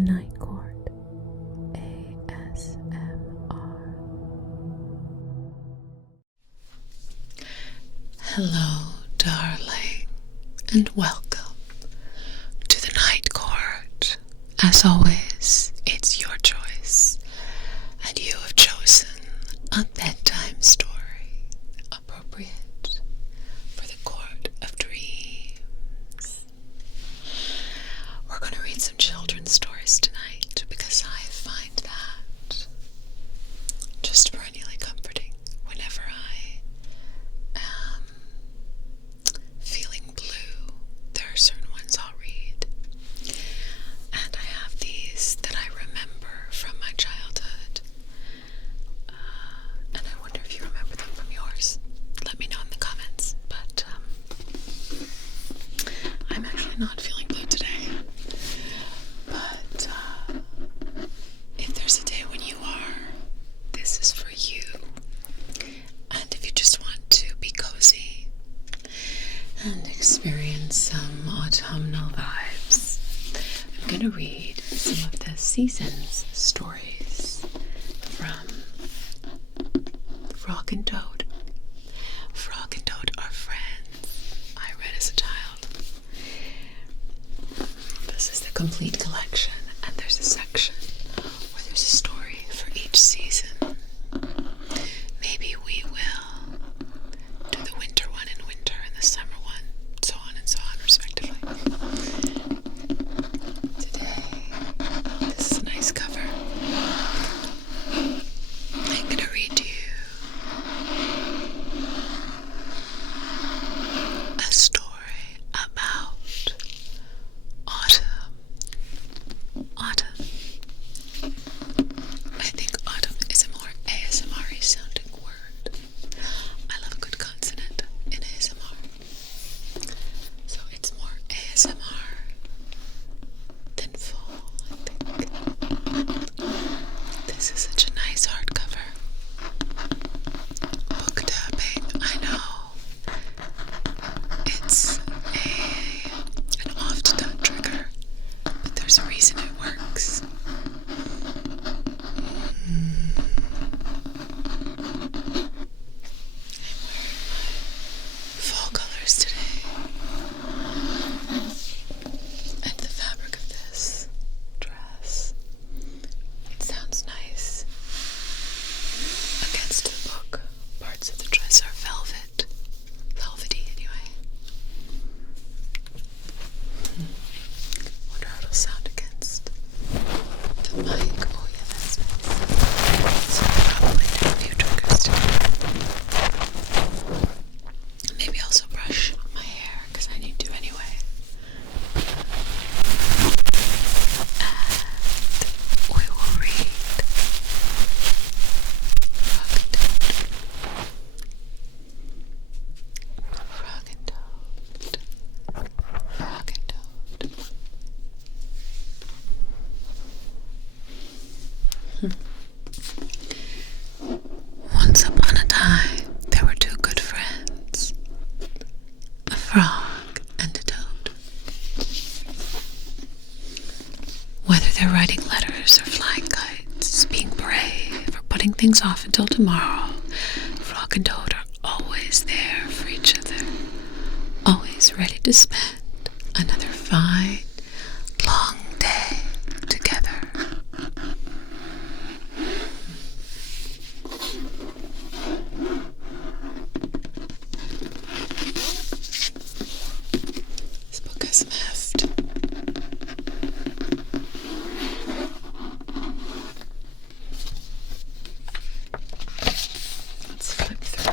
Night Court ASMR. Hello, darling, and welcome to the Night Court. As always, it's your choice, and you have chosen a bedtime story appropriate for the Court of Dreams. We're going to read some children's stories tonight because I find that just perennially comforting whenever I am feeling blue. There are certain ones I'll read, and I have these that I remember from my childhood, and I wonder if you remember them from yours. Let me know in the comments, but I'm actually not feeling blue today. But if there's a day when you are, this is for you. And if you just want to be cozy and experience some autumnal vibes, I'm going to read some of the season's stories from Frog and Toad. Frog and Toad are friends. I read as a child. This is the complete collection, and there's a section where there's a story for each season. Maybe we will do the winter one in winter and the summer one, so on, respectively. Today, this is a nice cover. I'm going to read you a story about autumn. Autumn. I think autumn is a more ASMR-y sounding word. I love a good consonant in ASMR. So it's more ASMR than fall, I think. This is such a nice hardcover. Book tapping, I know. It's an oft-done trigger, but there's a reason it works. I'm wearing my fall colors today, and the fabric of this dress, it sounds nice against the book. Parts of the dress are velvety anyway. Wonder how it'll sound against the mic. Oh yeah, that's nice. So I'll probably do a few triggers today. Maybe also brush my hair, because I need to anyway. And we will read Frog and Toad. Frog and Toad. Once upon a time, there were two good friends, a frog and a toad. Whether they're writing letters or flying kites, being brave or putting things off until tomorrow, Frog and Toad are always there for each other, always ready to spend another fine, long day together. This book has some heft. Let's flip through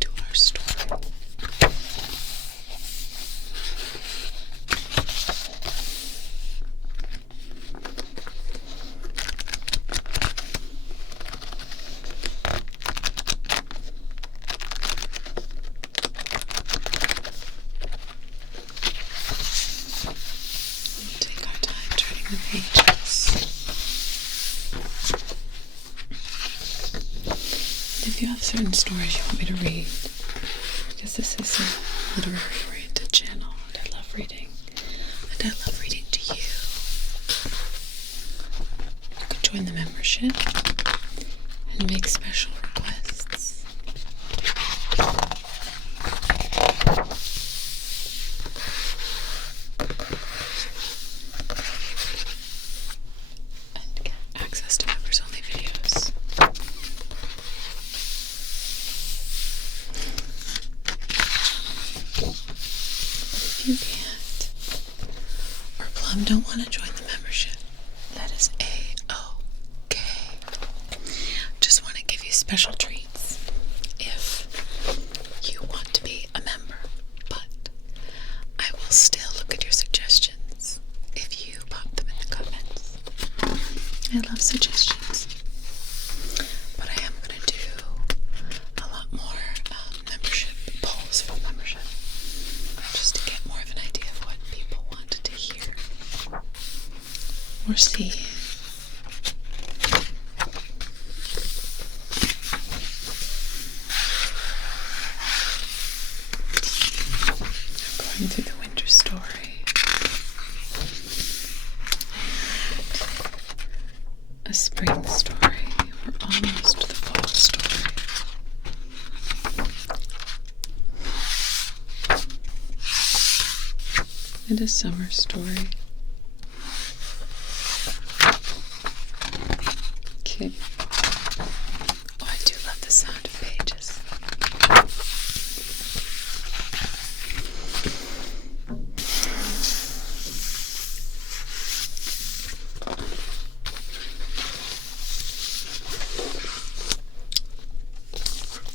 to our story. Take our time turning the pages. If you have certain stories you want me to read, because this is a literary oriented channel and I love reading to you. join the membership and make special requests. And get access to members-only videos. If you can't, or Plum don't want to join the membership, that is A-OK. Just want to give you special treats if you want to be a member, but I will still look at your suggestions if you pop them in the comments. I love suggestions, but I am going to do a lot more membership polls for membership, just to get more of an idea of what people wanted to hear or see. I'm going through the winter story and a spring story. We're almost to the fall story. And a summer story. Okay. Oh, I do love the sound of pages.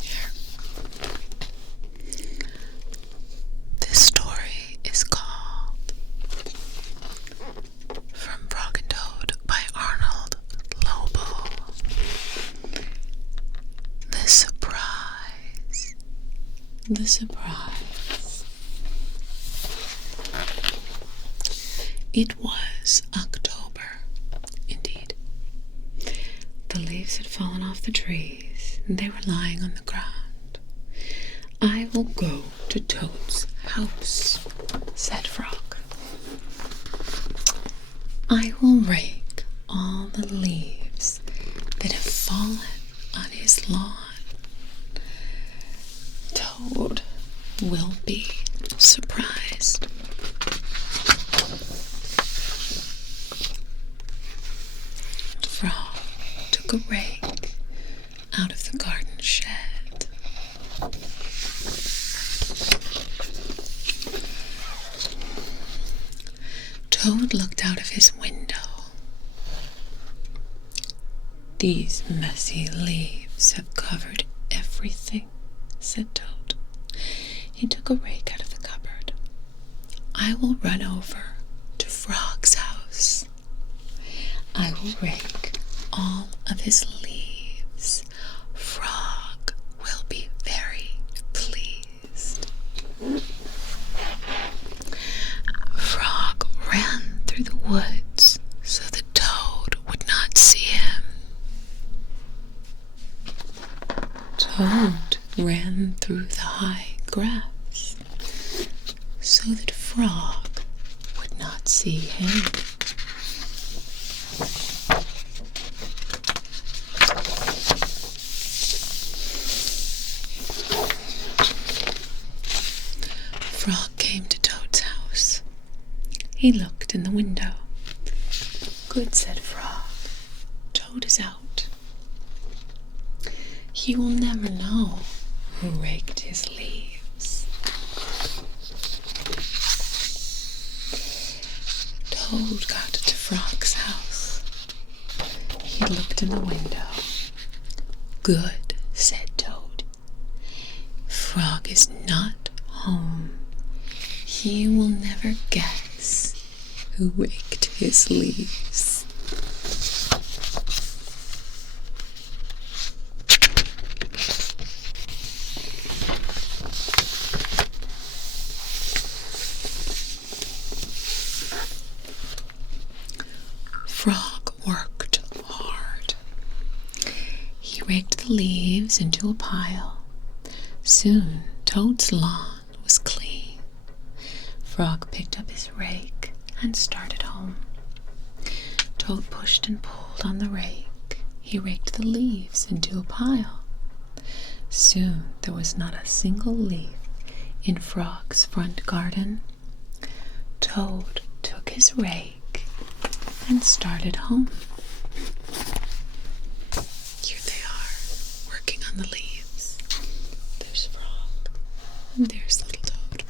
Here. This story is called From Frod Toad by Arnold Lobo. The surprise. The surprise. It was October, indeed. The leaves had fallen off the trees, and they were lying on the ground. I will go to Toad's house, said Frog. I will rake all the leaves that have fallen on his lawn. Toad will be surprised. Frog took a rake out of the garden shed. Toad looked out of his window. These messy leaves have covered everything, said Toad. He took a rake out of the cupboard. I will run over to Frog's house. I will rake all of his leaves. Frog will be very pleased. Frog ran through the woods so the Toad would not see him. Toad ran through the high grass so that Frog would not see him. Frog came to Toad's house. He looked in the window. Good, said Frog. Toad is out. He will never know who raked his leaves. Toad got to Frog's house. He looked in the window. Good, said Toad. Frog is not home. He will never guess who raked his leaves. Frog worked hard. He raked the leaves into a pile. Soon Toad's lawn was clean. Frog picked up his rake and started home. Toad pushed and pulled on the rake. He raked the leaves into a pile. Soon there was not a single leaf in Frog's front garden. Toad took his rake and started home. Here they are, working on the leaves. There's Frog, and there's little Toad.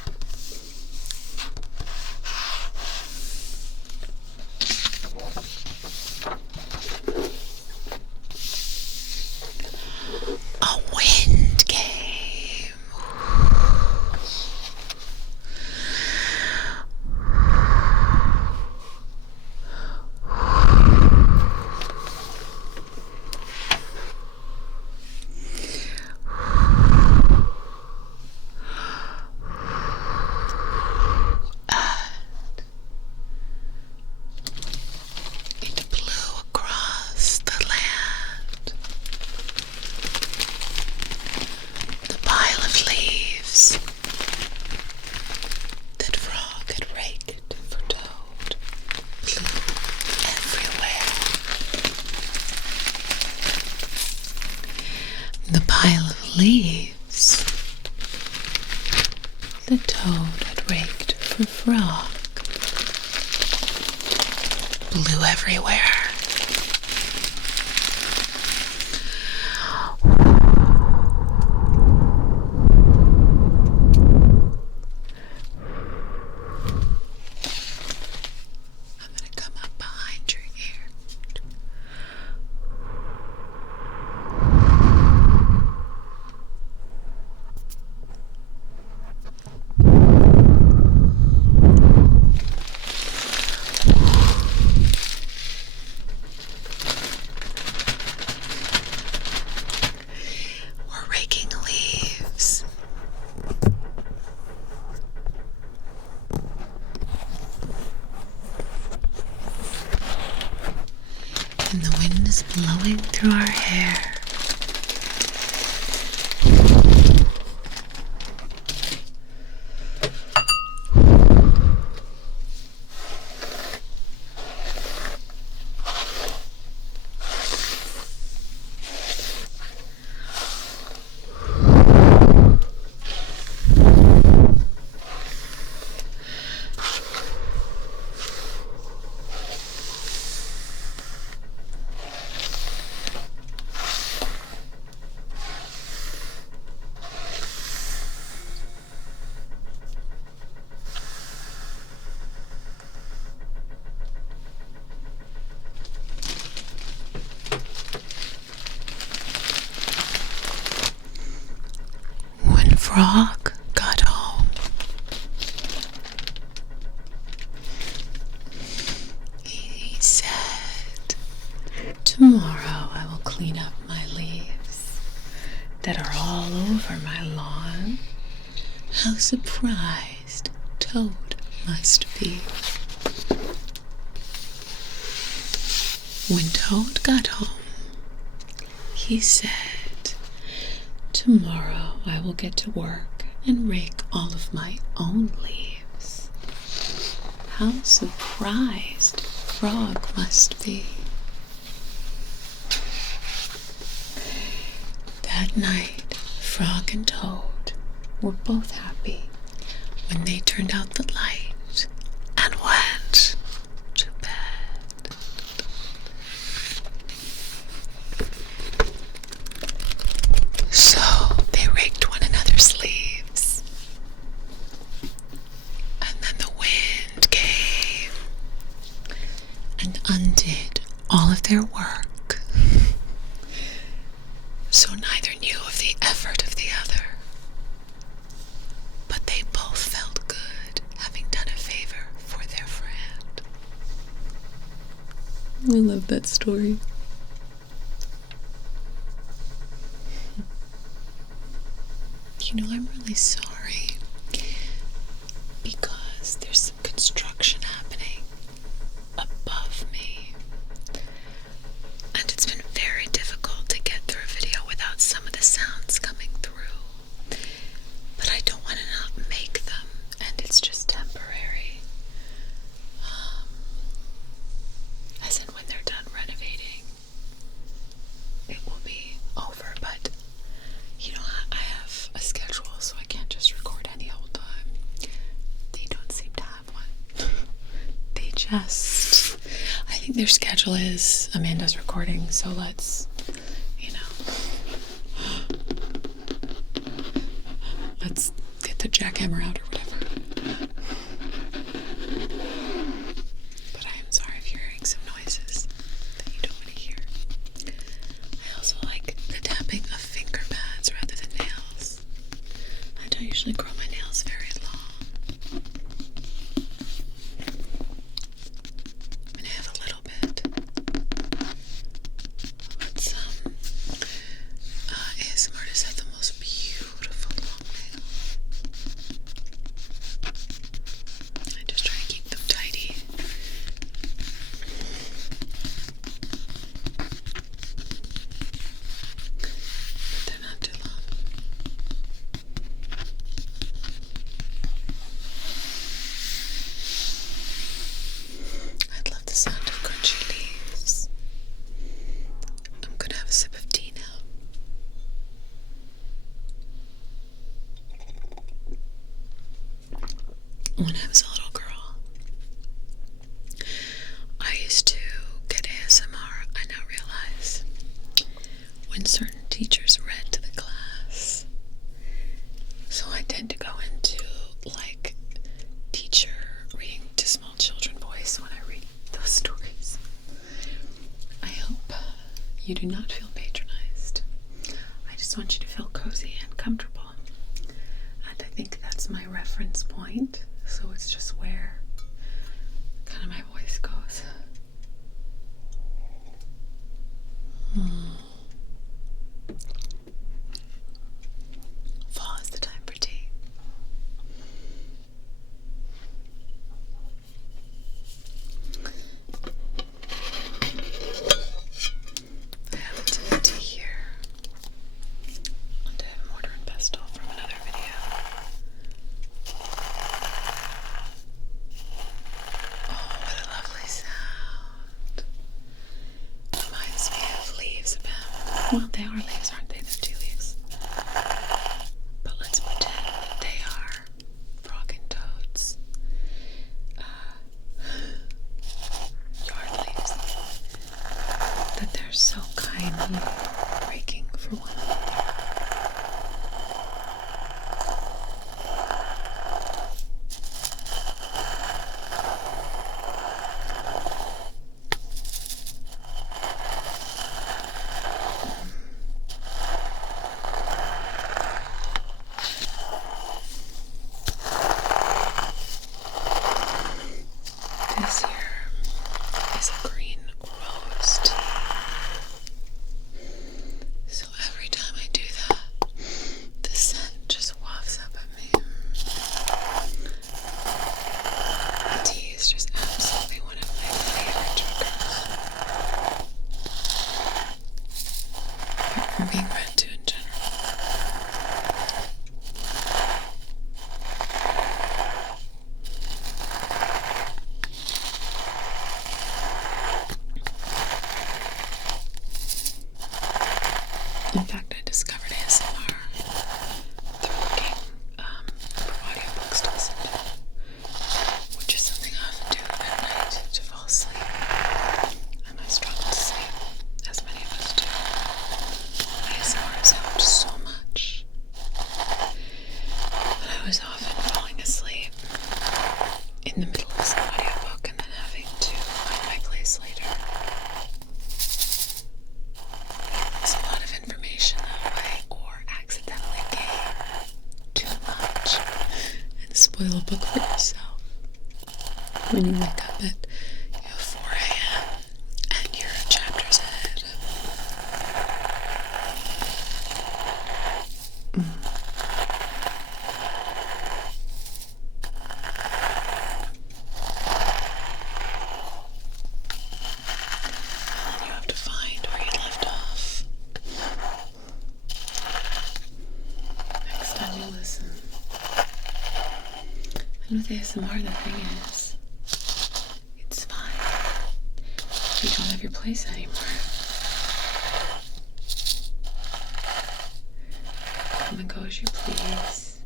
A wind came. It blew across the land. The pile of leaves that Frog had raked for Toad blew everywhere. The pile of leaves that Toad had raked for Frog blew everywhere. I'm going to come up behind your ear. We're raking leaves. And the wind is blowing through our hair. When Frog got home, he said, "Tomorrow I will clean up my leaves that are all over my lawn." How surprised Toad must be. When Toad got home, he said, "Tomorrow I will get to work and rake all of my own leaves." How surprised Frog must be. That night, Frog and Toad were both happy when they turned out the light and went to bed. So they raked one another's leaves, and then the wind came and undid all of their work. So neither knew of the effort of the other, but they both felt good having done a favor for their friend. I love that story. You know, I'm really sorry because there's some construction happening above me, and it's been very difficult to get through a video without some of the sounds coming through. But I don't want to not make them, and it's just temporary. As in when they're I think their schedule is Amanda's recording, so let's, let's get the jackhammer out or whatever. But I am sorry if you're hearing some noises that you don't want to hear. I also like the tapping of finger pads rather than nails. I don't usually grow my nails very long. And I have a little bit. But some ASMR artists have the most beautiful long nails. I just try to keep them tidy. But they're not too long. I love the sound of crunchy leaves. I'm gonna have a sip of tea now. When I was a little girl, I used to get ASMR. I now realize when certain teachers read to the class. So I tend to go into like teacher reading to small children voice when I read those stories. I hope you do not feel patronized. I just want you to feel cozy and comfortable. And I think that's my reference point. So it's just where kind of my voice goes. Fall is the time for tea. I have a tin of tea here. And I have mortar and pestle from another video. Oh, what a lovely sound. Reminds me of leaves a bit. Well, they are leaves, aren't they? They're tea leaves. But let's pretend that they are frog and toads. Yard leaves. That they're so kindly breaking for one another. This here is a green rose tea. So every time I do that, the scent just wafts up at me. The tea is just absolutely one of my favorite triggers. Apart from being read to in general. In fact, I discovered ASMR through looking for audiobooks to listen to, which is something I often do at night to fall asleep. And I struggle to sleep, as many of us do. ASMR has helped so much. But I was often falling asleep in the middle of some audiobook and then having to find my place later. There's a lot of information that way, or accidentally gain too much and spoil a book for yourself. When you wake up at 4 a.m. and you're chapters ahead. And you have to find where you left off. Next time you listen. And with ASMR, the thing is, it's fine. You don't have your place anymore. Come and go as you please.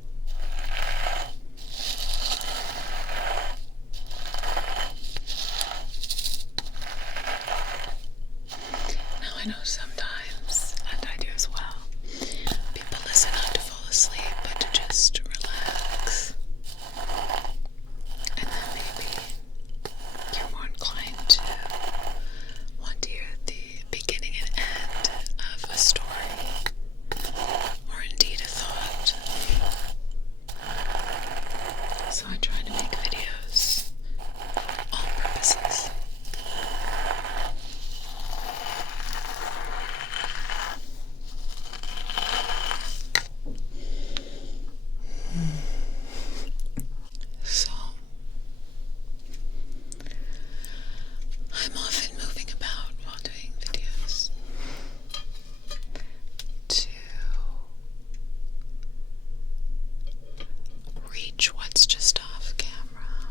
I know sometimes, and I do as well, people listen not to fall asleep, but to just relax. And then maybe you're more inclined to want to hear the beginning and end of a story, or indeed a thought. So I try to make videos all purposes. So I'm often moving about while doing videos to reach what's just off camera,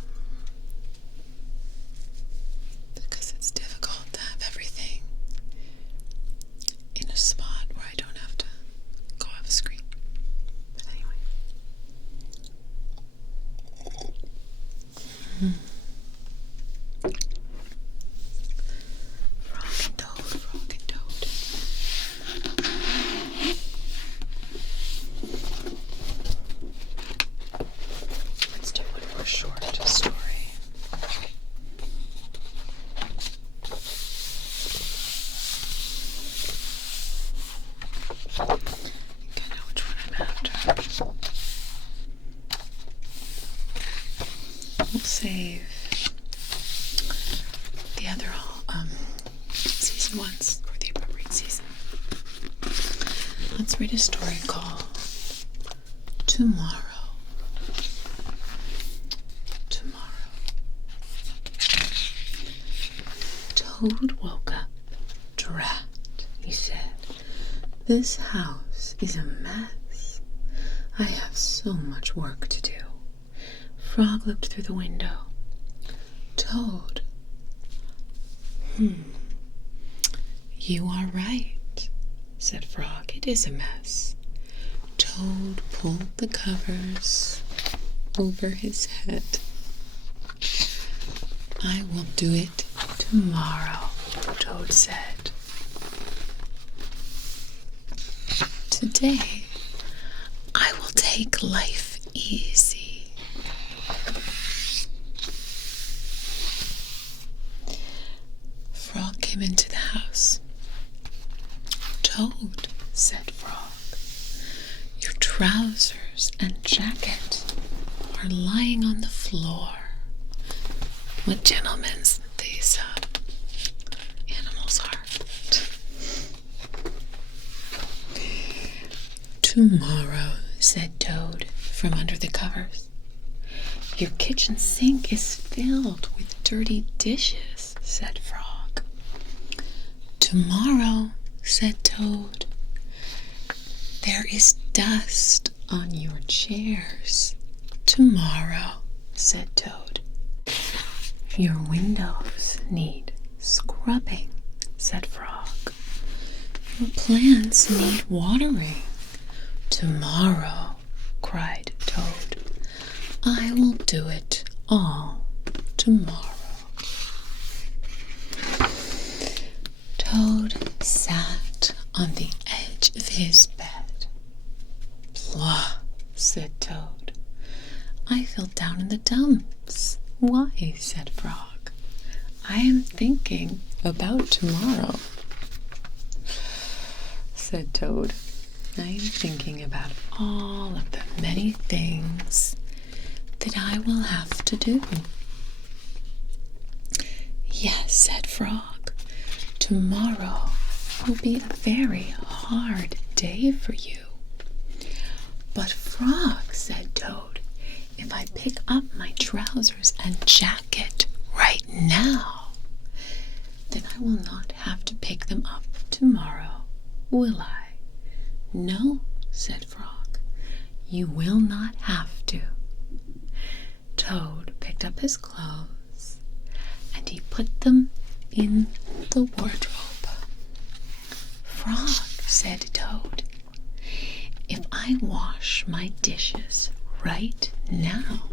because it's difficult to have everything in a spot where I don't have to go off screen. But anyway. Frog and Toad, Frog and Toad. Let's do one more short story. I think I know which one I'm after. We'll save the other season ones for the appropriate season. Let's read a story called Tomorrow. Tomorrow. Toad woke up, dragged. He said, "This house is a mess. I have so much work to do." Frog looked through the window. Toad. You are right, said Frog. It is a mess. Toad pulled the covers over his head. I will do it tomorrow, Toad said. Today, I will take life easy. Frog came into the house. Toad, said Frog, your trousers and jacket are lying on the floor. What gentlemen these animals are. Tomorrow, said Toad from under the covers. Your kitchen sink is filled with dirty dishes, said Frog. Tomorrow, said Toad, there is dust on your chairs. Tomorrow, said Toad. Your windows need scrubbing, said Frog. Your plants need watering. Tomorrow, cried Toad, I will do it all tomorrow. Toad sat on the edge of his bed. Blah, said Toad. I fell down in the dumps. Why, said Frog. I am thinking about tomorrow. Said Toad. I am thinking about all of the many things that I will have to do. Yes, said Frog. Tomorrow will be a very hard day for you. But Frog, said Toad, if I pick up my trousers and jacket right now, then I will not have to pick them up tomorrow, will I? No, said Frog, you will not have to. Toad picked up his clothes and he put them in the wardrobe. Frog, said Toad, if I wash my dishes right now,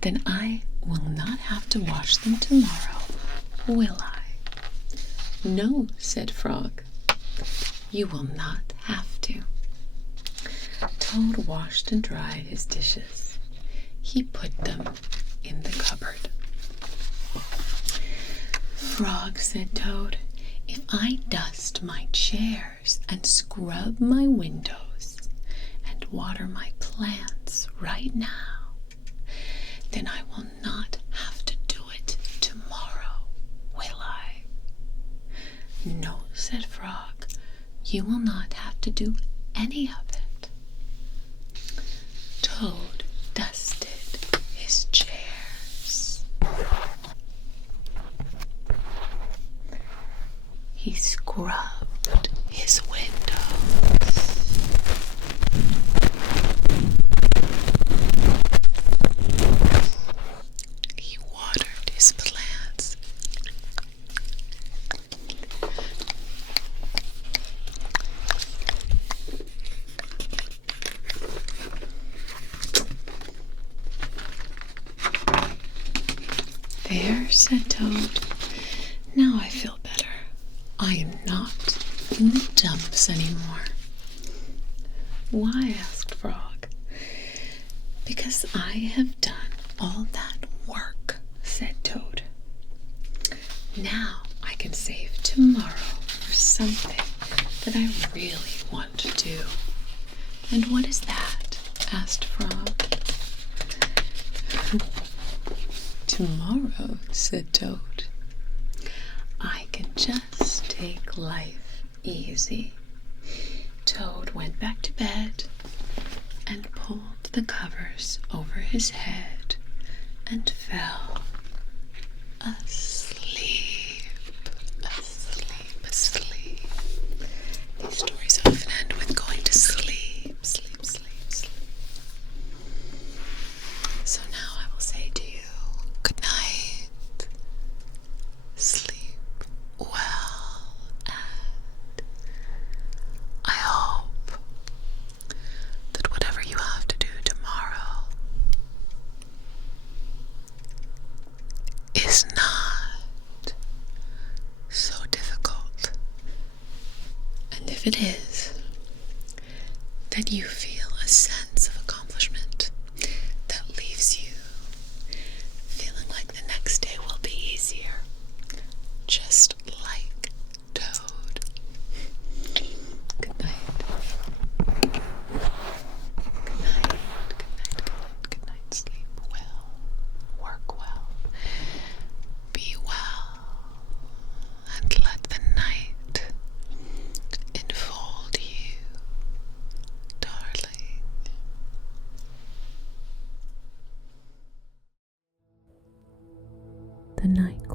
then I will not have to wash them tomorrow, will I? No, said Frog. You will not have to. Toad washed and dried his dishes. He put them in the cupboard. Frog, said Toad, if I dust my chairs and scrub my windows and water my plants right now, then I will not have to do it tomorrow, will I? No, said Frog, you will not have to do any of it. Toad dusted his chairs. He scrubbed his windows. He watered his plants. There, said Toad. Now I feel better. I am not in the dumps anymore. Why? Asked Frog. Because I have done all that work, said Toad. Now I can save tomorrow for something that I really want to do. And what is that? Asked Frog. Tomorrow, said Toad, I can just take life easy. Toad went back to bed and pulled the covers over his head and fell asleep, asleep, asleep. These stories often end with going to sleep, sleep, sleep, sleep. So now I will say to you, good night, sleep well, and I hope that whatever you have to do tomorrow is not so difficult. And if it is, that you feel a sense of accomplishment that leaves you feeling like the next day will be easier, just like Toad. Good night. Good night. Good night. Good night. Sleep well. Work well. Be well. And let the night enfold you, darling. The Night